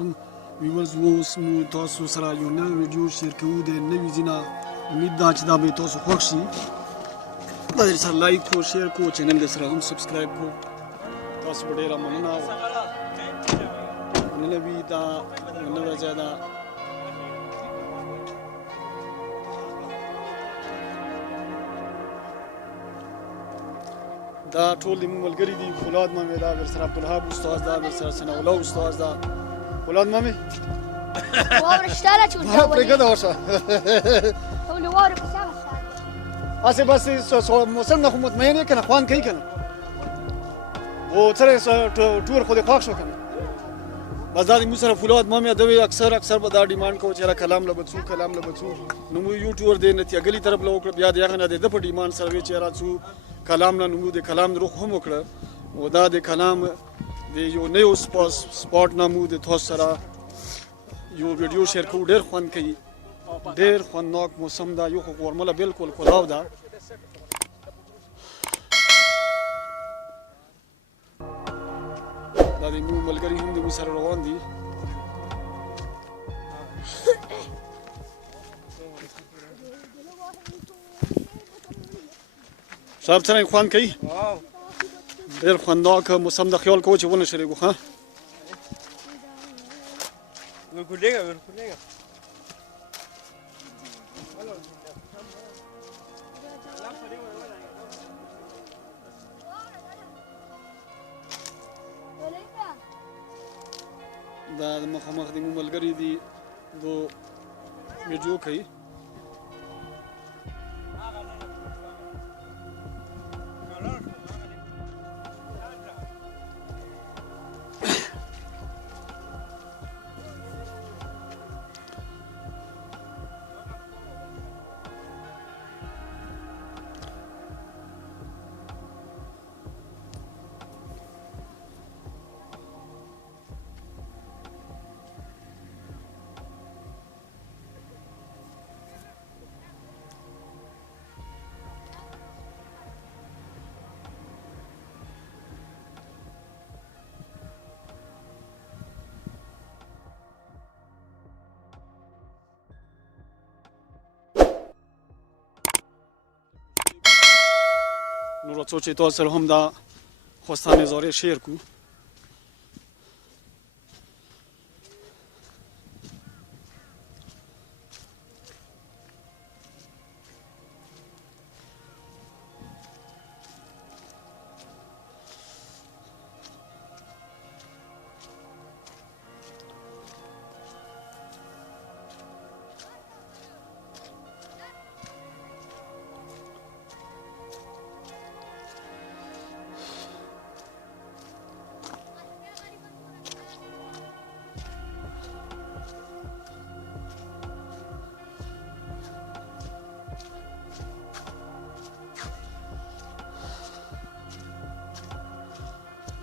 علیکم ویورز اوس مو تاسو سره یو نوی ویډیو شیر کوو د نوي ځینه امید ده چې دا به تاسو خوښ شي دا درې سره لایک کو شیر کو چینل دې سره هم سبسکرایب کو تاسو به ډېره مننه نوي دا نوی ځای ده دا ټول د مو ملګري دي فولاد مامې دا ورسره عبدالوهاب استاد دا ورسره ثناء الله استاد دا فولاد مامې واوره شته لا چې پرېږده ورشه ولې واوره په سمه هسې بس موسم نه خو مطمئن یې که نه خوند کوي که نه خو څه ټور خو دې خوښ شو که نه بس دا د موږ سره فولاد مامې ده وی اکثر به دا ډیمانډ کوو چې یاره کلام له به ځو کلام له به ځو نو موږ یو ټور دی نتیاګلي طرف له وکړه بیا د هغه نه د ده په ډیمانډ سره وی چې یاره ځو کلام نه نو د کلام د روخ هم وکړه او دا د کلام د یو نوی سپاټ نه مو د تاسو سره یو ویډیو شیر کوو ډېر خوند کوي ډېر خوندناک موسم ده یو خو غورمله بلکل کلاو ده دا د مو ملګري هم د مو سره روان دي صاحب څنګه خوند کوي ډېر خوندناک موسم د خیال کوو چې ونه شریږو ښه دا د مخامخ د مو ملګري دي دو ویډیو کوي نو راځو چې تاسو سره هم دا خوستا نظارې شیر کو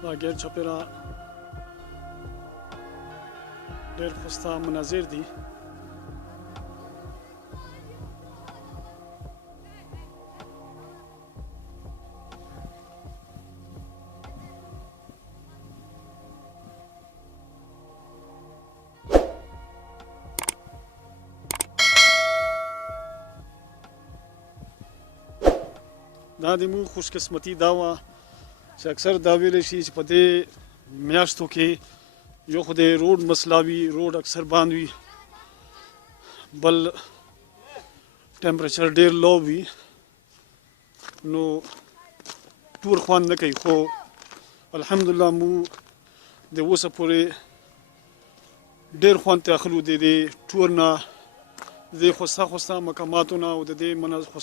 دا ګیر چاپیره ډېر ښایسته مناظر دي دا د مو خوش قسمتي دا وه چې اکثر دا ویلی شي چې په دې میاشتو کې یو خو د روډ مسله وي روډ اکثر بند وي بل ټمپریچر ډېر لو وي نو ټور خوند نه کوي خو الحمدلله مو د اوسه پورې ډېر خوند ته اخلو د دې ټور نه د دې ښایسته مقاماتو نه او د دې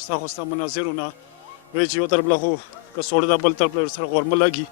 ښایسته مناظرو نه وایي چې یو طرف له خو که سوړه ده بل طرف له ورسره غورمه لګي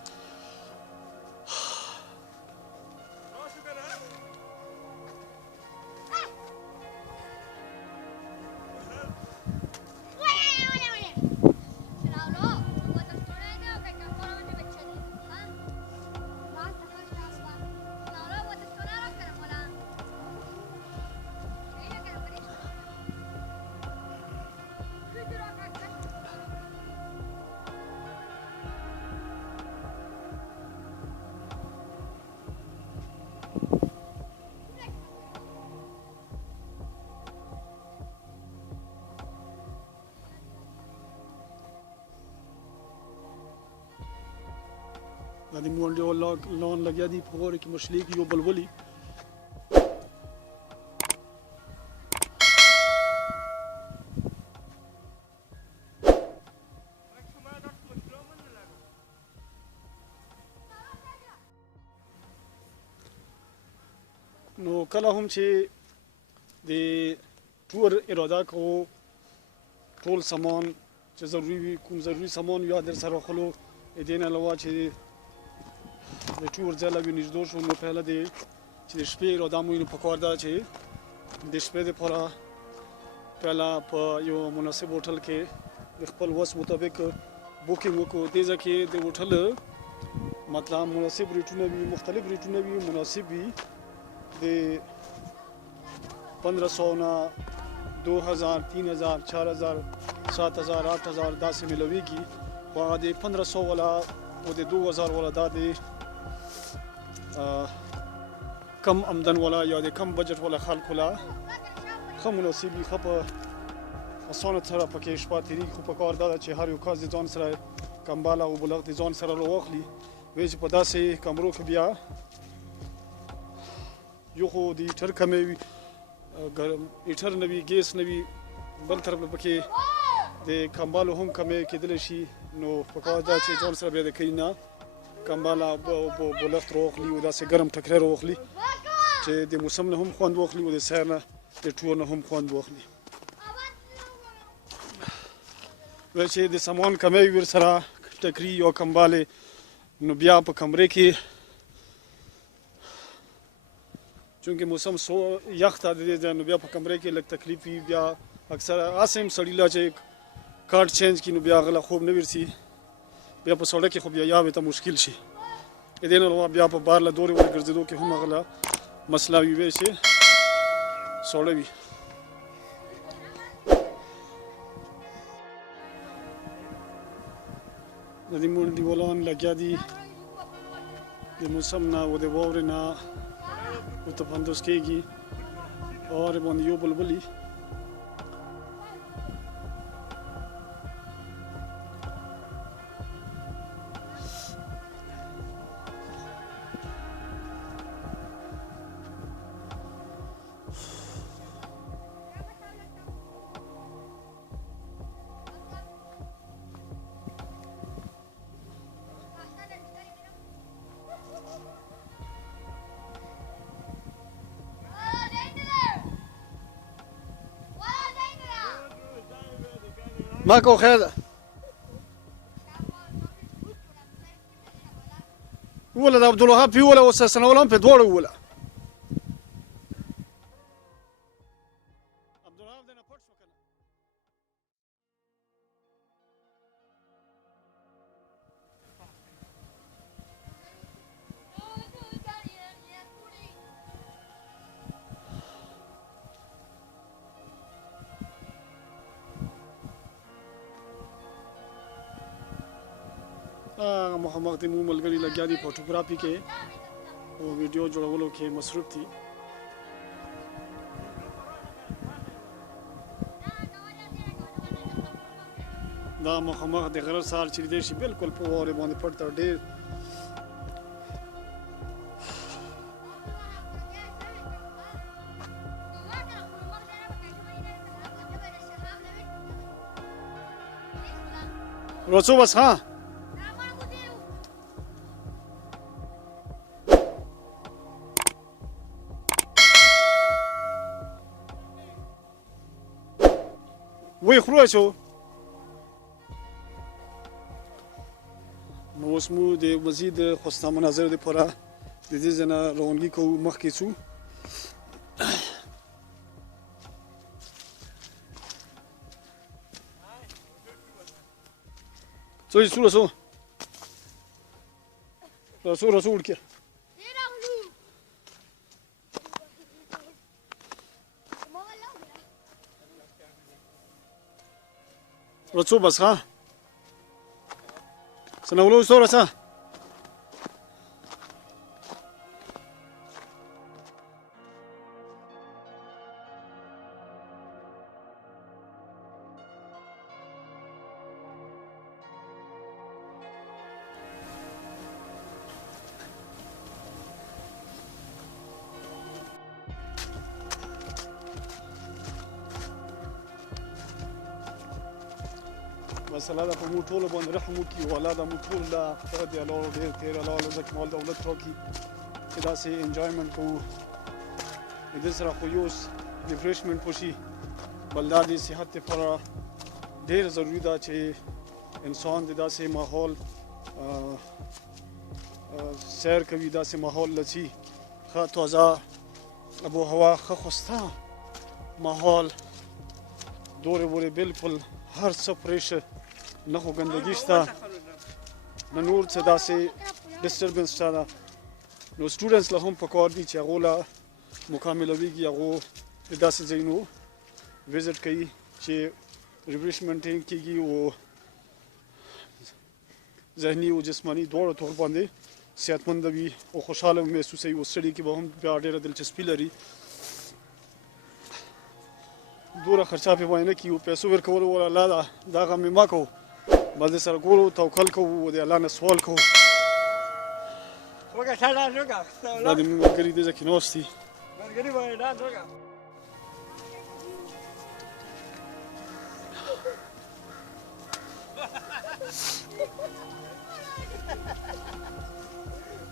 د مونډي او لون لګیا دي په غوړ کې مشلي کې یو بلبلي نو کله هم چې د ټور اراده کوو ټول سامان چې ضروري وي کوم ضروري سامان یا در سره خلو دې نه علاوه چې د ټور ځای له نږدې شو نو پهله د چې د شپې اراده مو نو پکار ده چې د شپې لپاره پهله په یو مناسب هوټل کې د خپل وس مطابق بوکینګ وکړو دې ځای کې د هوټل مطلب مناسب ریټونه وي مختلف ریټونه وي مناسب وي د 1500 نه 2000 3000 4000 7000 8000 داسې ملويږي خو د 1500 ولا او د 2000 ولا د کم آمدن ولا یا د کم بجټ ولا خلکو لا خو مناسب وي خو په اسانه سره پکې شپه تیریږي خو په کار دا چې هر یو کس د ځان سره کمباله او بلغ د ځان سره راوخلي وایي چې په داسې کمرو کې بیا یو خو د هیټر کمې وي هیټر نه وي ګیس نه وي بل طرف پکې د کمبالو هم کمې کېدلی شي نو په کار دا چې ځان سره بیا د کوي نه کمباله بلغت راوخلي او داسې ګرم ټکری راوخلي چې د موسم نه هم خوند واخلي او د سیر نه د ټور نه هم خوند واخلي وایي چې د سامان کمې وي ورسره ټکري یا کمبالې نو بیا په کمرې کې چونکه موسم سو یخ ته د دې نو بیا په کمرې کې لږ تکلیف وي بیا اکثر اسیم سړی لا چې کارت چینج کینو بیا غلا خوب نه ورسي بیا په سړک کې خو بیا یاوي ته مشکل شي دې نه بیا په بار له دورې ور ګرځېدو کې هم غلا مسله وي چې سړی وي د دې مونږ دیوالان لګیا دي د موسم نه او د واورې نه او ته پندوس کېږي اور باندې یو بلبلي ماكو خير ولا ده عبد الوهاب في ولا وسسنا ولا في دوره ولا عبد الوهاب ده نفرش وكنا محمد مو ملګری لګیا دي فوټوګرافي کې او ویډیو جوړولو کې مصروف دي دا مخامخ د غره سال چې دی شي بالکل په واره باندې پټ تر ډیر رسو بس ها وی خروج شو نو اوس مو د مزید خوستا مناظر لپاره د دې ځای نه روانګي کوو مخکې څو رسو उड़ के رسو بس ها سنولو صورة سا مسله ده په موږ ټولو باندې رحم وکړي او الله دا موږ ټول لا خدای دې الله ډېر تېر الله ځکه مال دولت راکړي چې داسې انجوایمنټ کوو د دې سره خو یو ریفریشمنټ وشي بل دا د صحت لپاره ډېر ضروري ده چې انسان د داسې ماحول سیر کوي داسې ماحول لسی ښه تازه آب و هوا ښه خوسته ماحول دورې ورې بالکل هر څه فریش نه خو ګندګي شته نه نور څه داسې ډسټربنس شته ده نو سټوډنټس له هم پکار دي چې هغو له مکاملویږي هغو د داسې ځایونو وزټ کوي چې ریفریشمنټ یې کېږي او ذهني او جسماني دواړو طور باندې صحتمند وي او خوشحاله محسوسوي او سټډي کې به هم بیا ډېره دلچسپي لري دوره خرچه پې باندې نه کړي او پیسو ورکولو ور الله ده دا غم مې مه کوو بس د سره ګورو توکل کوو او د الله نه سوال کوو دا د مې ملګري دې ځای کې ناست دي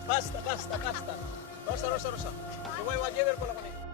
Basta. Rosa. Yo voy a llevar por la manera.